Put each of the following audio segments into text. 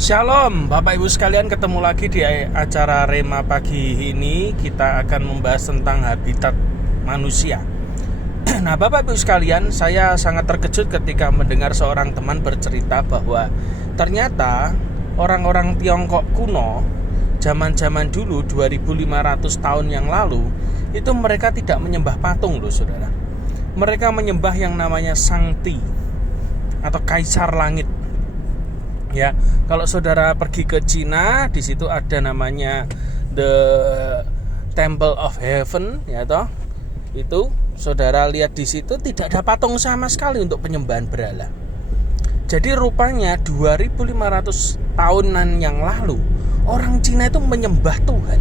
Shalom Bapak Ibu sekalian, ketemu lagi di acara Rema pagi ini. Kita akan membahas tentang habitat manusia. Nah Bapak Ibu sekalian, saya sangat terkejut ketika mendengar seorang teman bercerita bahwa ternyata orang-orang Tiongkok kuno zaman-zaman dulu 2500 tahun yang lalu itu mereka tidak menyembah patung loh saudara. Mereka menyembah yang namanya Sangti atau Kaisar Langit. Ya, kalau saudara pergi ke Cina, di situ ada namanya The Temple of Heaven, ya toh. Itu saudara lihat di situ tidak ada patung sama sekali untuk penyembahan berhala. Jadi rupanya 2500 tahunan yang lalu orang Cina itu menyembah Tuhan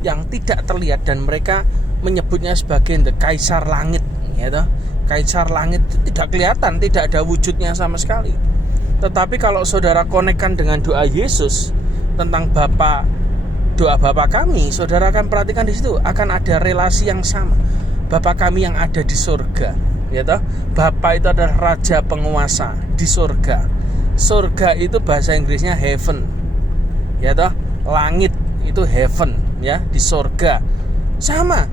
yang tidak terlihat dan mereka menyebutnya sebagai The Kaisar Langit, ya toh. Kaisar Langit itu tidak kelihatan, tidak ada wujudnya sama sekali. Tetapi kalau saudara konekkan dengan doa Yesus tentang doa Bapa kami, saudara akan perhatikan di situ akan ada relasi yang sama. Bapa kami yang ada di surga, ya toh. Bapa itu adalah raja penguasa di surga. Surga itu bahasa Inggrisnya heaven, ya toh. Langit itu heaven, ya, di surga. Sama.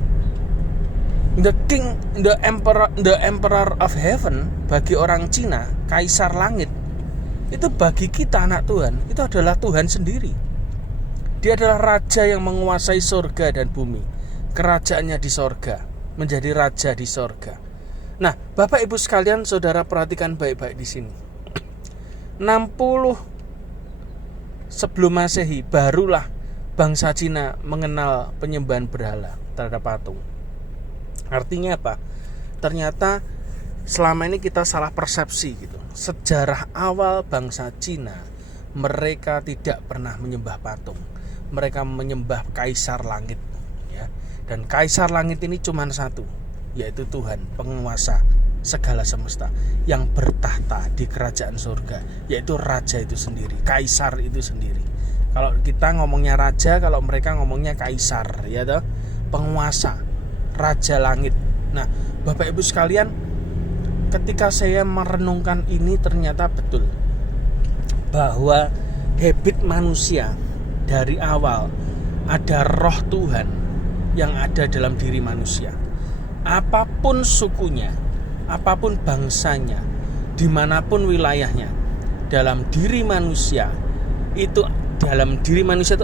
The king, the emperor of heaven bagi orang Cina, kaisar langit. Itu bagi kita anak Tuhan, itu adalah Tuhan sendiri. Dia adalah raja yang menguasai surga dan bumi. Kerajaannya di surga, menjadi raja di surga. Nah, Bapak Ibu sekalian, saudara perhatikan baik-baik di sini. 60 sebelum Masehi barulah bangsa Cina mengenal penyembahan berhala terhadap patung. Artinya apa? Ternyata selama ini kita salah persepsi gitu. Sejarah awal bangsa Cina, mereka tidak pernah menyembah patung. Mereka menyembah Kaisar Langit, ya. Dan Kaisar Langit ini cuma satu, yaitu Tuhan, penguasa segala semesta yang bertahta di kerajaan surga, yaitu raja itu sendiri, kaisar itu sendiri. Kalau kita ngomongnya raja, kalau mereka ngomongnya kaisar, ya toh, penguasa, raja langit. Nah, Bapak Ibu sekalian, ketika saya merenungkan ini ternyata betul bahwa habit manusia dari awal ada roh Tuhan yang ada dalam diri manusia. Apapun sukunya, apapun bangsanya, dimanapun wilayahnya, dalam diri manusia itu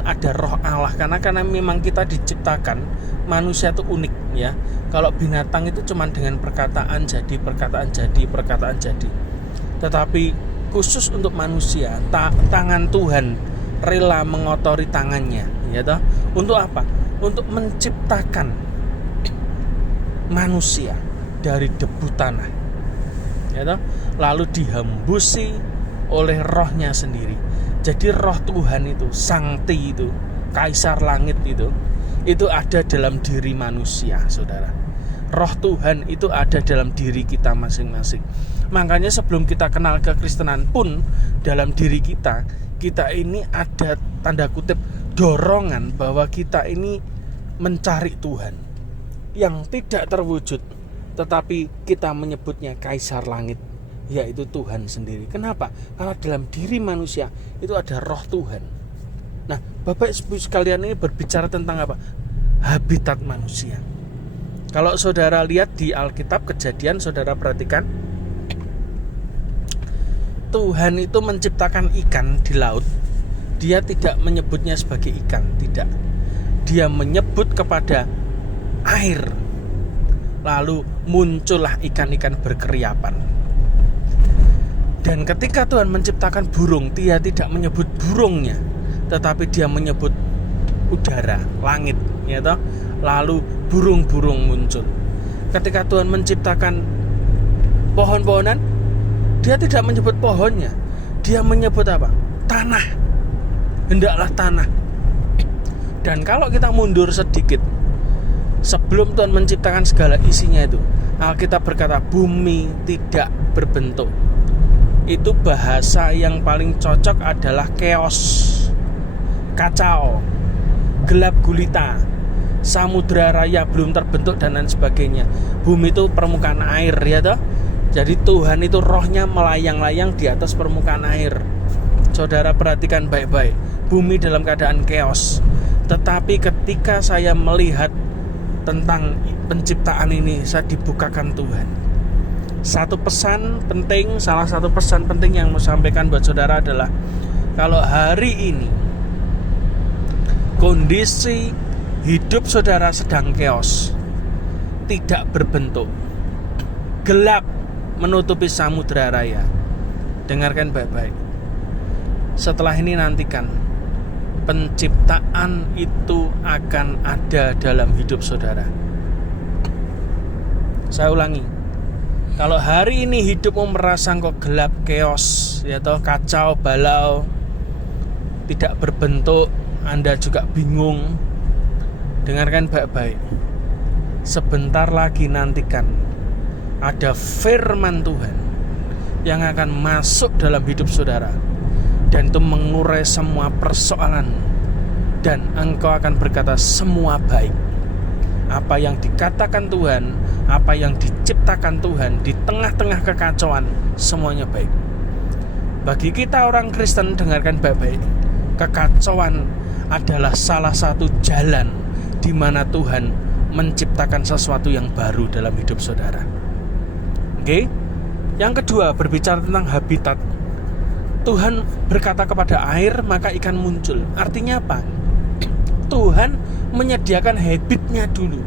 ada roh Allah karena memang kita diciptakan manusia itu unik, ya. Kalau binatang itu cuma dengan perkataan jadi. Tetapi khusus untuk manusia, tangan Tuhan rela mengotori tangannya, ya toh. Untuk apa? Untuk menciptakan manusia dari debu tanah, ya toh. Lalu dihembusi oleh rohnya sendiri. Jadi roh Tuhan itu, Sangti itu, Kaisar Langit itu ada dalam diri manusia, saudara. Roh Tuhan itu ada dalam diri kita masing-masing. Makanya sebelum kita kenal kekristenan pun dalam diri kita ini ada tanda kutip dorongan bahwa kita ini mencari Tuhan yang tidak terwujud, tetapi kita menyebutnya Kaisar Langit, yaitu Tuhan sendiri. Kenapa? Karena dalam diri manusia itu ada roh Tuhan. Nah, Bapak Ibu sekalian, ini berbicara tentang apa? Habitat manusia. Kalau saudara lihat di Alkitab Kejadian, saudara perhatikan, Tuhan itu menciptakan ikan di laut. Dia tidak menyebutnya sebagai ikan, tidak. Dia menyebut kepada air. Lalu muncullah ikan-ikan berkeriapan. Dan ketika Tuhan menciptakan burung, dia tidak menyebut burungnya, tetapi dia menyebut udara, langit, ya toh. Lalu burung-burung muncul. Ketika Tuhan menciptakan pohon-pohonan, dia tidak menyebut pohonnya, dia menyebut apa? Tanah. Hendaklah tanah. Dan kalau kita mundur sedikit, sebelum Tuhan menciptakan segala isinya itu, Alkitab berkata bumi tidak berbentuk. Itu bahasa yang paling cocok adalah chaos, kacau, gelap gulita, samudra raya belum terbentuk dan lain sebagainya. Bumi itu permukaan air, ya toh. Jadi Tuhan itu rohnya melayang-layang di atas permukaan air. Saudara perhatikan baik-baik, bumi dalam keadaan chaos. Tetapi ketika saya melihat tentang penciptaan ini, saya dibukakan Tuhan. Salah satu pesan penting yang mau sampaikan buat saudara adalah, kalau hari ini kondisi hidup saudara sedang chaos, tidak berbentuk, gelap menutupi samudera raya, dengarkan baik-baik. Setelah ini nantikan, penciptaan itu akan ada dalam hidup saudara. Saya ulangi, kalau hari ini hidupmu merasa kok gelap, chaos, ya toh, kacau balau, tidak berbentuk, Anda juga bingung, dengarkan baik-baik. Sebentar lagi nantikan ada firman Tuhan yang akan masuk dalam hidup saudara, dan itu mengurai semua persoalan, dan engkau akan berkata semua baik. Apa yang dikatakan Tuhan, apa yang diciptakan Tuhan di tengah-tengah kekacauan, semuanya baik. Bagi kita orang Kristen, dengarkan baik-baik, kekacauan adalah salah satu jalan di mana Tuhan menciptakan sesuatu yang baru dalam hidup saudara. Oke? Yang kedua, berbicara tentang habitat. Tuhan berkata kepada air, maka ikan muncul. Artinya apa? Tuhan menyediakan habitnya dulu,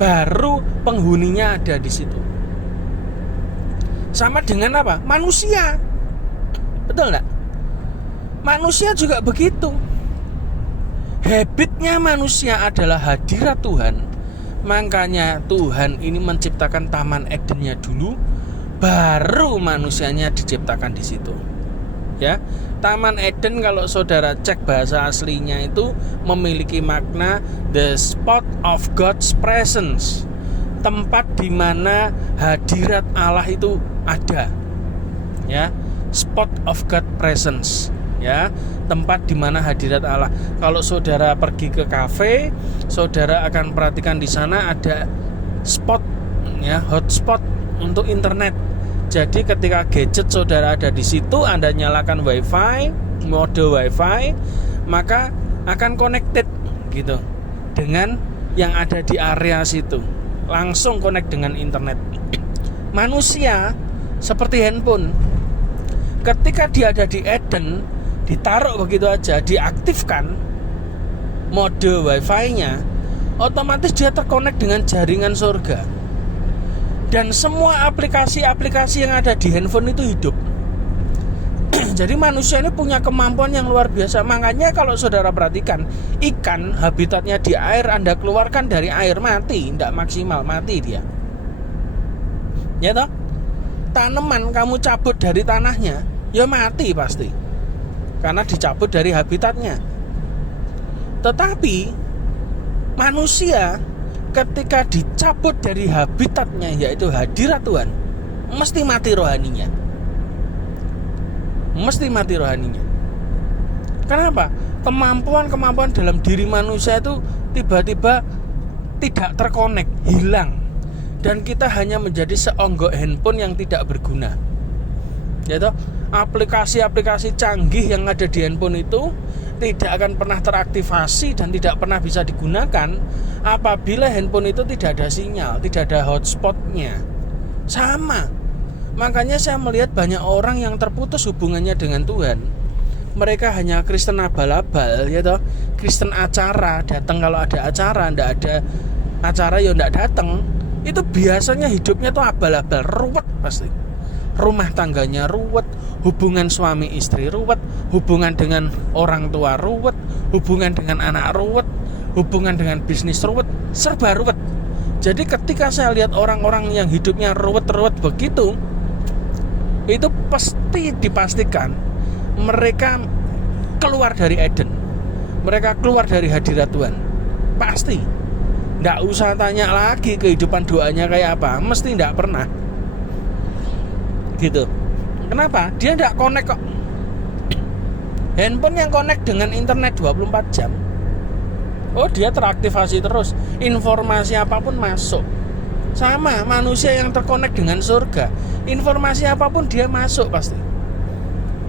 baru penghuninya ada di situ. Sama dengan apa? Manusia. Betul enggak? Manusia juga begitu. Habitnya manusia adalah hadirat Tuhan. Makanya Tuhan ini menciptakan Taman Edennya dulu, baru manusianya diciptakan di situ. Ya, Taman Eden kalau saudara cek bahasa aslinya itu memiliki makna the spot of God's presence, tempat di mana hadirat Allah itu ada. Ya, spot of God presence. Ya, tempat di mana hadirat Allah. Kalau saudara pergi ke kafe, saudara akan perhatikan di sana ada spot, ya, hotspot untuk internet. Jadi ketika gadget saudara ada di situ, Anda nyalakan wifi, mode wifi, maka akan connected gitu dengan yang ada di area situ, langsung connect dengan internet. Manusia seperti handphone, ketika dia ada di Eden, ditaruh begitu aja, diaktifkan mode wifi-nya, otomatis dia terkonek dengan jaringan surga. Dan semua aplikasi-aplikasi yang ada di handphone itu hidup. Jadi manusia ini punya kemampuan yang luar biasa. Makanya kalau saudara perhatikan, ikan habitatnya di air, Anda keluarkan dari air, mati, tidak maksimal, mati dia. Ya toh? Tanaman kamu cabut dari tanahnya, ya mati pasti, karena dicabut dari habitatnya. Tetapi manusia ketika dicabut dari habitatnya, yaitu hadirat Tuhan, mesti mati rohaninya. Mesti mati rohaninya. Kenapa? Kemampuan-kemampuan dalam diri manusia itu tiba-tiba tidak terkonek, hilang. Dan kita hanya menjadi seonggok handphone yang tidak berguna. Yaitu aplikasi-aplikasi canggih yang ada di handphone itu tidak akan pernah teraktivasi dan tidak pernah bisa digunakan apabila handphone itu tidak ada sinyal, tidak ada hotspotnya. Sama. Makanya saya melihat banyak orang yang terputus hubungannya dengan Tuhan. Mereka hanya Kristen abal-abal, ya toh, Kristen acara, datang kalau ada acara, ndak ada acara ya ndak datang. Itu biasanya hidupnya tuh abal-abal, ruwet pasti. Rumah tangganya ruwet, hubungan suami istri ruwet, hubungan dengan orang tua ruwet, hubungan dengan anak ruwet, hubungan dengan bisnis ruwet, serba ruwet. Jadi ketika saya lihat orang-orang yang hidupnya ruwet-ruwet begitu, itu pasti dipastikan mereka keluar dari Eden, mereka keluar dari hadirat Tuhan. Pasti. Nggak usah tanya lagi kehidupan doanya kayak apa, mesti nggak pernah. Gitu. Kenapa? Dia nggak connect kok. Handphone yang connect dengan internet 24 jam, oh dia teraktivasi terus, informasi apapun masuk. Sama manusia yang terkonek dengan surga, informasi apapun dia masuk pasti.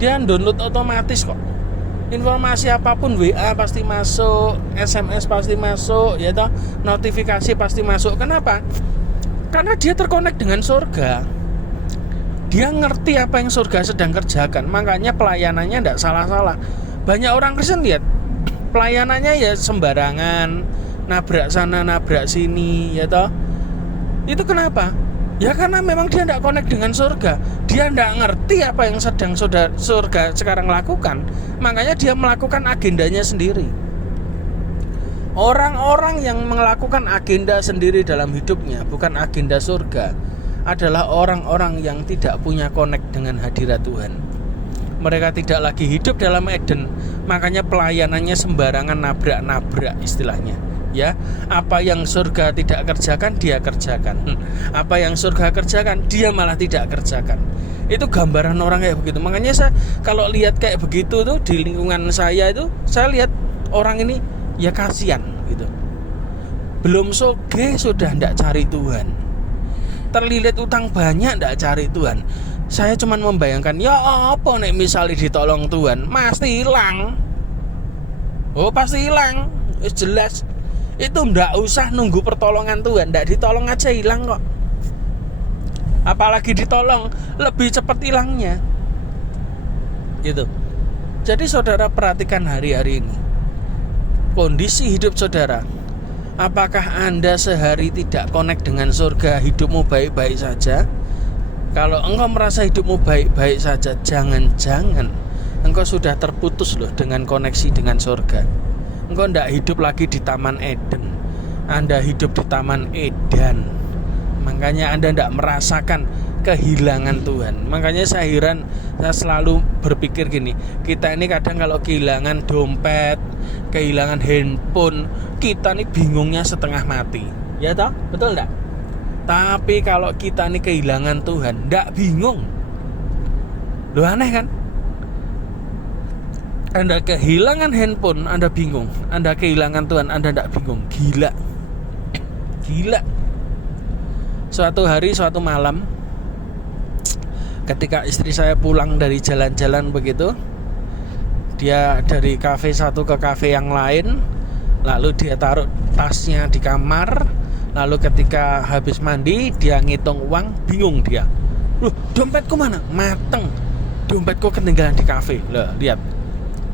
Dia download otomatis kok. Informasi apapun, WA pasti masuk, SMS pasti masuk, ya toh, notifikasi pasti masuk. Kenapa? Karena dia terkonek dengan surga. Dia ngerti apa yang surga sedang kerjakan. Makanya pelayanannya tidak salah-salah. Banyak orang Kristen lihat pelayanannya ya sembarangan, nabrak sana nabrak sini, ya toh. Itu kenapa? Ya karena memang dia tidak connect dengan surga. Dia tidak ngerti apa yang sedang surga sekarang lakukan. Makanya dia melakukan agendanya sendiri. Orang-orang yang melakukan agenda sendiri dalam hidupnya, bukan agenda surga, adalah orang-orang yang tidak punya connect dengan hadirat Tuhan. Mereka tidak lagi hidup dalam Eden. Makanya pelayanannya sembarangan, nabrak-nabrak istilahnya. Ya, apa yang surga tidak kerjakan dia kerjakan. Apa yang surga kerjakan dia malah tidak kerjakan. Itu gambaran orang kayak begitu. Makanya saya kalau lihat kayak begitu tuh di lingkungan saya itu, saya lihat orang ini ya kasihan gitu. Belum soge sudah ndak cari Tuhan. Terlilit utang banyak ndak cari Tuhan. Saya cuma membayangkan, ya apa nek misalnya ditolong Tuhan, pasti hilang. Oh pasti hilang, jelas. Itu ndak usah nunggu pertolongan Tuhan, ndak ditolong aja hilang kok. Apalagi ditolong, lebih cepat hilangnya. Gitu. Jadi saudara perhatikan hari-hari ini. Kondisi hidup saudara. Apakah Anda sehari tidak connect dengan surga, hidupmu baik-baik saja? Kalau engkau merasa hidupmu baik-baik saja, jangan-jangan engkau sudah terputus loh dengan koneksi dengan surga. Engkau tidak hidup lagi di Taman Eden. Anda hidup di Taman Edan. Makanya Anda tidak merasakan kehilangan Tuhan. Makanya saya heran, saya selalu berpikir gini, kita ini kadang kalau kehilangan dompet, kehilangan handphone, kita ini bingungnya setengah mati. Ya toh? Betul enggak? Tapi kalau kita ini kehilangan Tuhan, enggak bingung. Loh aneh kan? Anda kehilangan handphone, Anda bingung. Anda kehilangan Tuhan, Anda tidak bingung. Gila. Suatu hari, suatu malam, ketika istri saya pulang dari jalan-jalan begitu, dia dari kafe satu ke kafe yang lain, lalu dia taruh tasnya di kamar, lalu ketika habis mandi, dia ngitung uang, bingung dia. Loh, dompetku mana? Mateng. Dompetku ketinggalan di kafe. Loh, lihat.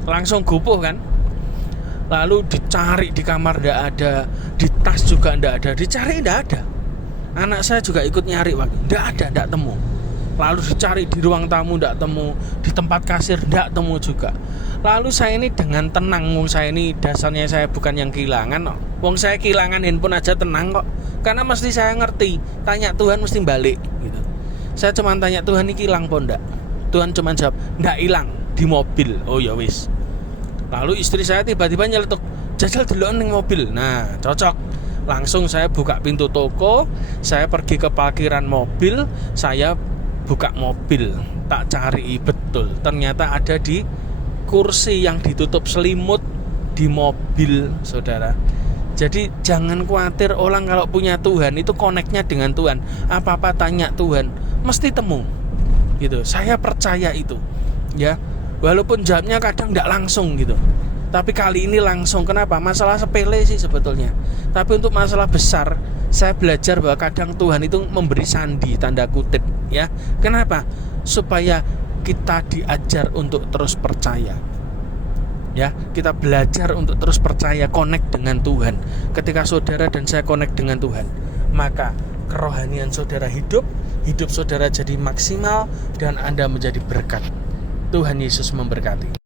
Langsung gupuh kan. Lalu dicari di kamar tidak ada, di tas juga tidak ada, dicari tidak ada. Anak saya juga ikut nyari waktu, tidak ada, tidak temu. Lalu dicari di ruang tamu tidak temu, di tempat kasir tidak temu juga. Lalu saya ini dengan tenang, saya ini dasarnya saya bukan yang kehilangan kok. Wong saya kehilangan handphone aja tenang kok. Karena mesti saya ngerti, tanya Tuhan mesti balik gitu. Saya cuma tanya Tuhan ini hilang po ndak? Tuhan cuma jawab, ndak hilang, di mobil. Oh ya wis. Lalu istri saya tiba-tiba nyeletuk, jajal deloken ning mobil. Nah, cocok. Langsung saya buka pintu toko, saya pergi ke parkiran mobil, saya buka mobil, tak cari betul. Ternyata ada di kursi yang ditutup selimut di mobil, saudara. Jadi jangan khawatir orang kalau punya Tuhan itu koneknya dengan Tuhan. Apa-apa tanya Tuhan, mesti temu. Gitu. Saya percaya itu. Ya. Walaupun jawabnya kadang tidak langsung gitu, tapi kali ini langsung. Kenapa? Masalah sepele sih sebetulnya, tapi untuk masalah besar saya belajar bahwa kadang Tuhan itu memberi sandi, tanda kutip ya. Kenapa? Supaya kita diajar untuk terus percaya. Ya, kita belajar untuk terus percaya, connect dengan Tuhan. Ketika saudara dan saya connect dengan Tuhan, maka kerohanian saudara hidup saudara jadi maksimal dan Anda menjadi berkat. Tuhan Yesus memberkati.